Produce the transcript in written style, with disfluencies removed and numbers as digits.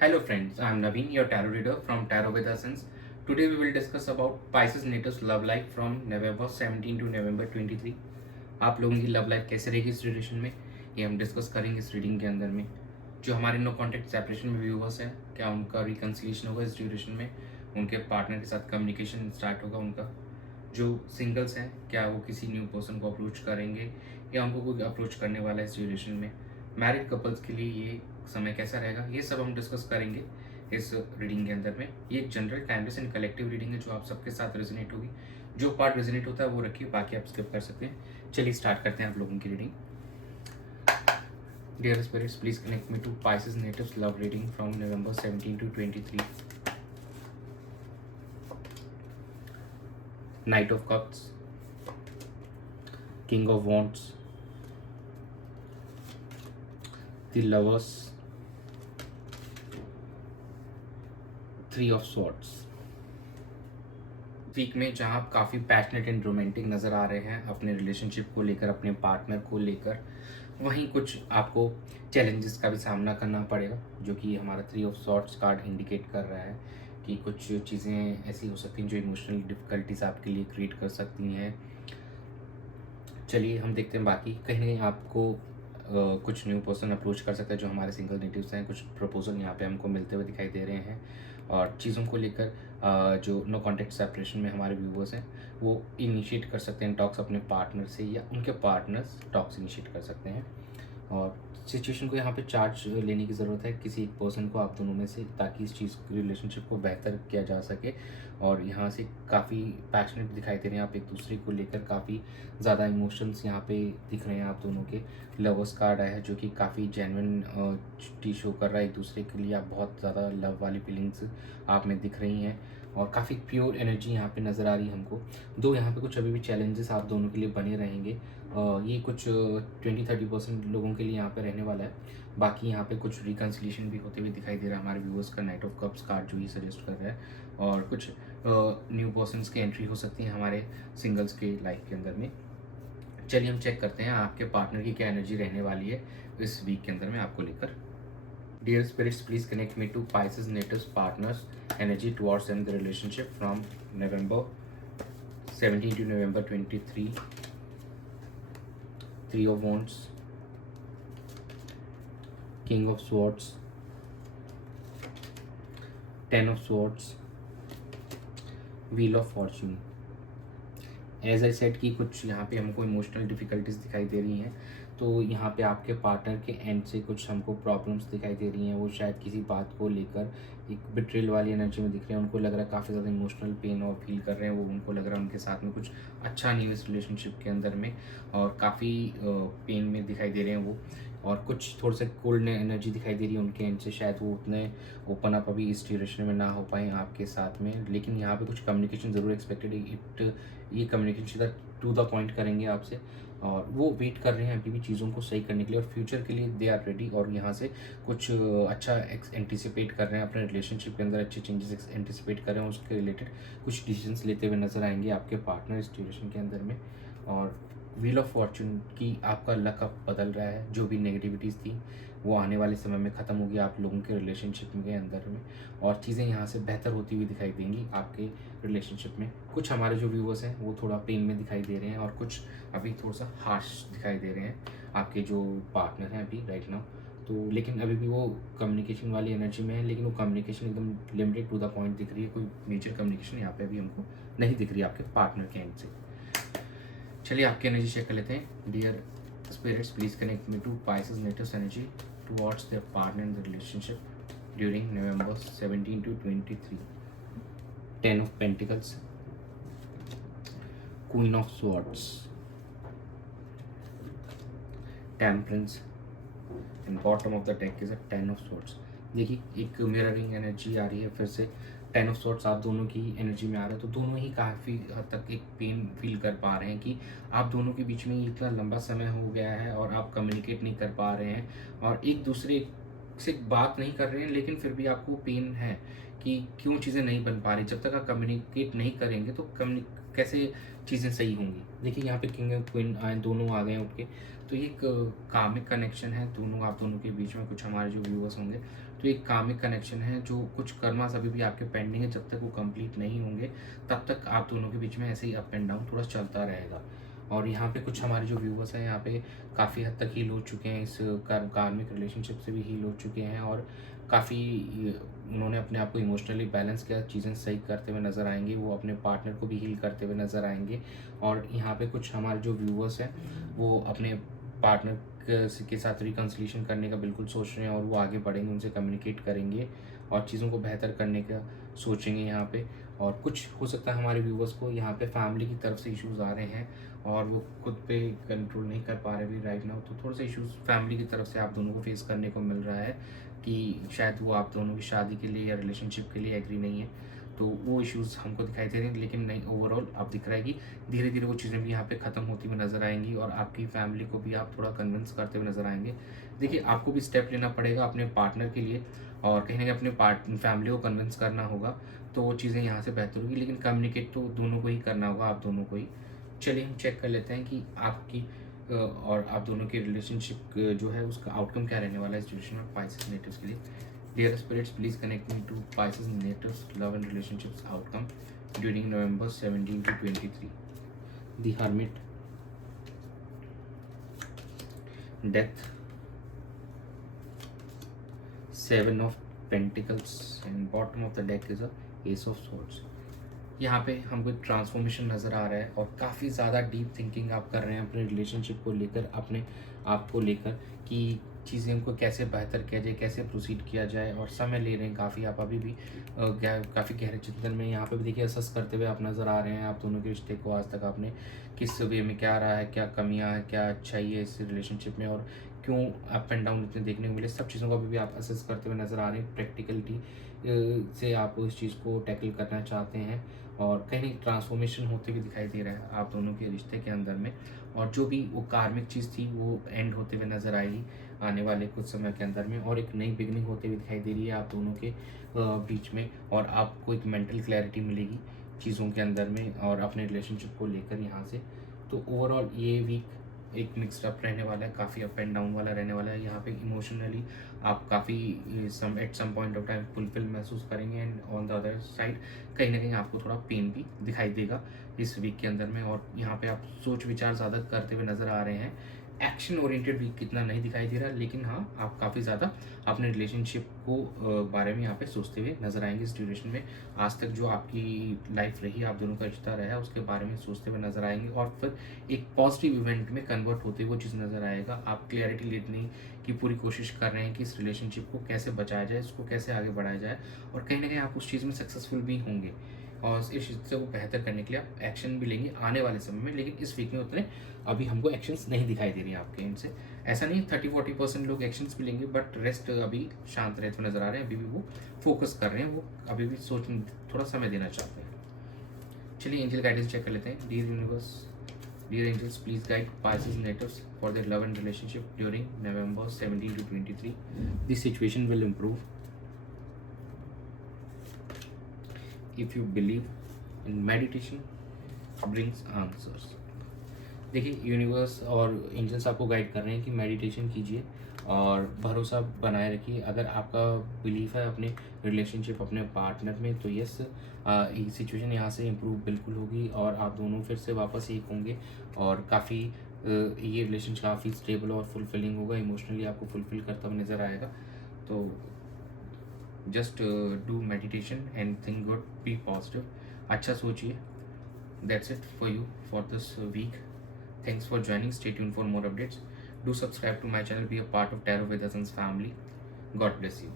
Hello friends, I am Naveen, your tarot reader from Tarot with Essence. Today we will discuss about Pisces natives love life from November 17 to November 23. आप लोगों की love life कैसे रहेगी इस duration में, ये हम discuss करेंगे इस रीडिंग के अंदर में। जो हमारे नो कॉन्टेक्ट सेपरेशन में व्यूवर्स हैं, क्या उनका रिकन्सिलिएशन होगा इस ड्यूरेशन में, उनके पार्टनर के साथ कम्युनिकेशन स्टार्ट होगा उनका। जो सिंगल्स हैं, क्या वो किसी न्यू पर्सन को अप्रोच करेंगे या उनको कोई अप्रोच करने वाला है इस ड्यूरेशन में। मैरिड कपल्स के लिए ये समय कैसा रहेगा, ये सब हम डिस्कस करेंगे इस रीडिंग के अंदर में। ये एक general timeless and collective reading है जो आप सबके साथ रेजोनेट होगी। जो पार्ट रेजोनेट होता है वो रखिए, बाकी आप स्किप कर सकते हैं। चलिए स्टार्ट करते हैं आप लोगों की reading. Dear spirits, please connect me to Pisces natives love reading from November 17 to 23. Knight of Cups, King of Wands, the Lovers, Three of Swords. Week में जहाँ आप काफ़ी पैशनेट एंड रोमांटिक नज़र आ रहे हैं अपने रिलेशनशिप को लेकर, अपने पार्टनर को लेकर, वहीं कुछ आपको चैलेंजेस का भी सामना करना पड़ेगा, जो कि हमारा three of swords card indicate कर रहा है कि कुछ चीज़ें ऐसी हो सकती हैं जो इमोशनल डिफ़िकल्टीज आपके लिए क्रिएट कर सकती हैं। चलिए हम देखते हैं बाकी। कहीं ना कहीं आपको कुछ न्यू पर्सन अप्रोच कर सकता है जो हमारे सिंगल नेटिव्स हैं। कुछ प्रपोजल यहाँ पे हमको मिलते हुए दिखाई दे रहे हैं और चीज़ों को लेकर जो नो कॉन्टेक्ट सेपरेशन में हमारे व्यूवर्स हैं वो इनिशिएट कर सकते हैं टॉक्स अपने पार्टनर से, या उनके पार्टनर्स टॉक्स इनिशिएट कर सकते हैं। और सिचुएशन को यहाँ पे चार्ज लेने की ज़रूरत है किसी एक पर्सन को आप दोनों में से, ताकि इस चीज़ रिलेशनशिप को बेहतर किया जा सके। और यहाँ से काफ़ी पैशनेट दिखाई दे रहे हैं आप एक दूसरे को लेकर, काफ़ी ज़्यादा इमोशंस यहाँ पे दिख रहे हैं आप दोनों के। लवर्स कार्ड आया है जो कि काफ़ी जेन्युइन टी शो कर रहा है एक दूसरे के लिए। आप बहुत ज़्यादा लव वाली फीलिंग्स आप में दिख रही हैं और काफ़ी प्योर एनर्जी यहाँ पे नज़र आ रही है हमको। दो यहाँ पे कुछ अभी भी चैलेंजेस आप दोनों के लिए बने रहेंगे। ये कुछ 20-30% लोगों के लिए यहाँ पे रहने वाला है। बाकी यहाँ पे कुछ रिकन्सिलिएशन भी होते हुए दिखाई दे रहा है हमारे व्यूअर्स का। नाइट ऑफ कप्स कार्ड जो ये सजेस्ट कर रहा है, और कुछ न्यू पर्सन्स की एंट्री हो सकती है हमारे सिंगल्स के लाइफ के अंदर में। चलिए हम चेक करते हैं आपके पार्टनर की क्या एनर्जी रहने वाली है इस वीक के अंदर में आपको लेकर। Dear spirits, please connect me to Pisces natives partners energy towards them the relationship from November 17 to November 23. Three of Wands, King of Swords, Ten of Swords, Wheel of Fortune. As I said कि कुछ यहाँ पे हमको emotional difficulties दिखाई दे रही हैं। तो यहाँ पे आपके पार्टनर के एंड से कुछ हमको प्रॉब्लम्स दिखाई दे रही हैं। वो शायद किसी बात को लेकर एक बिट्रेल वाली एनर्जी में दिख रहे हैं। उनको लग रहा है काफ़ी ज़्यादा इमोशनल पेन और फील कर रहे हैं वो। उनको लग रहा है उनके साथ में कुछ अच्छा नहीं है इस रिलेशनशिप के अंदर में, और काफ़ी पेन में दिखाई दे रहे हैं वो। और कुछ थोड़ा सा कोल्ड एनर्जी दिखाई दे रही है उनके एंड से। शायद वो उतने ओपन अप अभी इस ड्यूरेशन में ना हो पाए आपके साथ में, लेकिन यहाँ पे कुछ कम्युनिकेशन ज़रूर एक्सपेक्टेड है। ये कम्युनिकेशन सीधा टू द पॉइंट करेंगे आपसे, और वो वेट कर रहे हैं अभी भी चीज़ों को सही करने के लिए, और फ्यूचर के लिए दे आर रेडी। और यहाँ से कुछ अच्छा एंटिसिपेट कर रहे हैं अपने रिलेशनशिप के अंदर, अच्छे चेंजेस एंटिसिपेट कर रहे हैं। उसके रिलेटेड कुछ डिसीजंस लेते हुए नजर आएंगे आपके पार्टनर इस ड्यूरेशन के अंदर में। और व्हील ऑफ फॉर्चून की आपका लक अब बदल रहा है। जो भी नेगेटिविटीज़ थी वो आने वाले समय में ख़त्म होगी आप लोगों के रिलेशनशिप के अंदर में, और चीज़ें यहाँ से बेहतर होती हुई दिखाई देंगी आपके रिलेशनशिप में। कुछ हमारे जो व्यूवर्स हैं वो थोड़ा पेन में दिखाई दे रहे हैं, और कुछ अभी थोड़ा सा हार्श दिखाई दे रहे हैं आपके जो पार्टनर हैं अभी राइट नाउ। तो लेकिन अभी भी वो कम्युनिकेशन वाली एनर्जी में है, लेकिन वो कम्युनिकेशन एकदम लिमिटेड टू द पॉइंट दिख रही है। कोई मेजर कम्युनिकेशन यहाँ पे अभी हमको नहीं दिख रही है आपके पार्टनर के एंड से। चलिए आपकी एनर्जी चेक कर लेते हैं। Dear spirits, please connect me to Pisces natives energy towards their partner in the relationship during November 17 to 23. Ten of Pentacles, Queen of Swords, Temperance, and bottom of the deck is a Ten of Swords. देखिए एक mirroring energy आ रही है फिर से। Ten of sorts आप दोनों की energy में आ रहा है, तो दोनों ही काफ़ी हद तक एक पेन फील कर पा रहे हैं कि आप दोनों के बीच में इतना लंबा समय हो गया है और आप कम्युनिकेट नहीं कर पा रहे हैं, और एक दूसरे से बात नहीं कर रहे हैं, लेकिन फिर भी आपको पेन है कि क्यों चीज़ें नहीं बन पा रही। जब तक आप कम्युनिकेट नहीं करेंगे तो कैसे चीज़ें सही होंगी। देखिए यहाँ पे किंग एंड क्वीन आए, दोनों आ गए उठ के। तो ये एक कामिक कनेक्शन है दोनों आप दोनों के बीच में। कुछ हमारे जो व्यूअर्स होंगे तो एक कामिक कनेक्शन है, जो कुछ कर्मास अभी भी आपके पेंडिंग है, जब तक वो कंप्लीट नहीं होंगे तब तक आप दोनों के बीच में ऐसे ही अप एंड डाउन थोड़ा चलता रहेगा। और यहाँ पे कुछ हमारे जो व्यूवर्स हैं यहाँ पे काफ़ी हद तक हील हो चुके हैं, इस कार्मिक रिलेशनशिप से भी हील हो चुके हैं, और काफ़ी उन्होंने अपने आप को इमोशनली बैलेंस किया, चीज़ें सही करते हुए नज़र आएंगे, वो अपने पार्टनर को भी हील करते हुए नज़र आएंगे। और यहाँ पे कुछ हमारे जो व्यूवर्स हैं वो अपने पार्टनर के साथ रिकन्सिलिएशन करने का बिल्कुल सोच रहे हैं, और वो आगे बढ़ेंगे, उनसे कम्युनिकेट करेंगे और चीज़ों को बेहतर करने का सोचेंगे यहाँ पे। और कुछ हो सकता है हमारे व्यूवर्स को यहाँ पे फैमिली की तरफ से इश्यूज़ आ रहे हैं और वो खुद पे कंट्रोल नहीं कर पा रहे अभी राइट नाउ, तो थोड़े से इश्यूज़ फैमिली की तरफ से आप दोनों को फेस करने को मिल रहा है कि शायद वो आप दोनों की शादी के लिए या रिलेशनशिप के लिए एग्री नहीं है। तो वो इश्यूज़ हमको दिखाई दे रहे हैं, लेकिन नहीं, ओवरऑल अब दिख रहा है कि धीरे धीरे वो चीज़ें भी यहाँ पे ख़त्म होती हुई नज़र आएंगी और आपकी फैमिली को भी आप थोड़ा कन्विंस करते हुए नज़र आएंगे। देखिए, आपको भी स्टेप लेना पड़ेगा अपने पार्टनर के लिए, और कहीं ना कहीं अपने फैमिली को कन्विंस करना होगा, तो वो चीज़ें यहाँ से बेहतर होगी। लेकिन कम्युनिकेट तो दोनों को ही करना होगा, आप दोनों को ही। चलिए हम चेक कर लेते हैं कि आपकी और आप दोनों की रिलेशनशिप जो है उसका आउटकम क्या रहने वाला है इस सिचुएशन में पाइसेस नेटिव्स के लिए। Dear spirits, please connect me to Pisces natives love and relationships outcome during November 17 to 23. The Hermit, Death, Seven of Pentacles, and bottom of the deck is a Ace of Swords. यहाँ पे हमको एक transformation नज़र आ रहा है और काफ़ी ज़्यादा डीप थिंकिंग आप कर रहे हैं अपने रिलेशनशिप को लेकर, अपने आप को लेकर, कि चीज़ें को कैसे बेहतर किया जाए, कैसे प्रोसीड किया जाए, और समय ले रहे हैं काफ़ी। आप अभी भी काफ़ी गहरे चिंतन में यहाँ पे भी देखिए असेस करते हुए आप नज़र आ रहे हैं। आप दोनों के रिश्ते को आज तक आपने किस वे में क्या रहा है, क्या कमियाँ हैं, क्या अच्छाई है इस रिलेशनशिप में, और क्यों अप एंड डाउन इतने देखने को मिले, सब चीज़ों को अभी भी आप असेस करते हुए नज़र आ रहे हैं। प्रैक्टिकलिटी से आप इस चीज़ को टैकल करना चाहते हैं, और कहीं ट्रांसफॉर्मेशन होते हुए दिखाई दे रहा है आप दोनों के रिश्ते के अंदर में, और जो भी वो कार्मिक चीज़ थी वो एंड होते हुए नज़र आएगी आने वाले कुछ समय के अंदर में, और एक नई बिगनिंग होते हुए दिखाई दे रही है आप दोनों के बीच में, और आपको एक मेंटल क्लैरिटी मिलेगी चीज़ों के अंदर में और अपने रिलेशनशिप को लेकर यहाँ से। तो ओवरऑल ये वीक एक मिक्सड अप रहने वाला है, काफ़ी अप एंड डाउन वाला रहने वाला है। यहाँ पे इमोशनली आप काफ़ी at some point of time fulfil महसूस करेंगे, and on the other side कहीं ना कहीं आपको थोड़ा पेन भी दिखाई देगा इस वीक के अंदर में। और यहाँ पे आप सोच विचार ज़्यादा करते हुए नज़र आ रहे हैं। एक्शन ओरिएंटेड वीक कितना नहीं दिखाई दे रहा, लेकिन हाँ आप काफ़ी ज़्यादा अपने रिलेशनशिप को बारे में यहाँ पे सोचते हुए नजर आएंगे इस ड्यूरेशन में। आज तक जो आपकी लाइफ रही, आप दोनों का रिश्ता रहा, उसके बारे में सोचते हुए नजर आएंगे, और फिर एक पॉजिटिव इवेंट में कन्वर्ट होते हुए वो चीज़ नज़र आएगा। आप क्लैरिटी लेने की पूरी कोशिश कर रहे हैं कि इस रिलेशनशिप को कैसे बचाया जाए, इसको कैसे आगे बढ़ाया जाए, और कहीं ना कहीं आप उस चीज़ में सक्सेसफुल भी होंगे, और इस चीज़ को बेहतर करने के लिए आप एक्शन भी लेंगे आने वाले समय में। लेकिन इस वीक में उतने अभी हमको एक्शंस नहीं दिखाई दे रही हैं आपके एंड से। ऐसा नहीं 30-40% लोग एक्शंस भी लेंगे, बट रेस्ट अभी शांत रहते हुए नजर आ रहे हैं। अभी भी वो फोकस कर रहे हैं, वो अभी भी सोच थोड़ा समय देना चाहते हैं। चलिए एंजल गाइडेंस चेक कर लेते हैं। Dear universe, dear angels, please guide Pisces natives for their love and relationship during November 17 to 23. This situation will improve if you believe in meditation brings answers. देखिए यूनिवर्स और angels आपको guide कर रहे हैं कि मेडिटेशन कीजिए और भरोसा बनाए रखिए। अगर आपका बिलीफ है अपने रिलेशनशिप, अपने पार्टनर में, तो यस सिचुएशन यहाँ से इम्प्रूव बिल्कुल होगी और आप दोनों फिर से वापस एक होंगे, और काफ़ी ये रिलेशनशिप काफ़ी स्टेबल और फुलफिलिंग होगा। इमोशनली आपको फुलफिल करता हुआ नज़र आएगा। तो just do meditation and think good, be positive, अच्छा सोचिए। That's it for you for this week. Thanks for joining. Stay tuned for more updates. Do subscribe to my channel. Be a part of Tarot with Hassan's family. God bless you.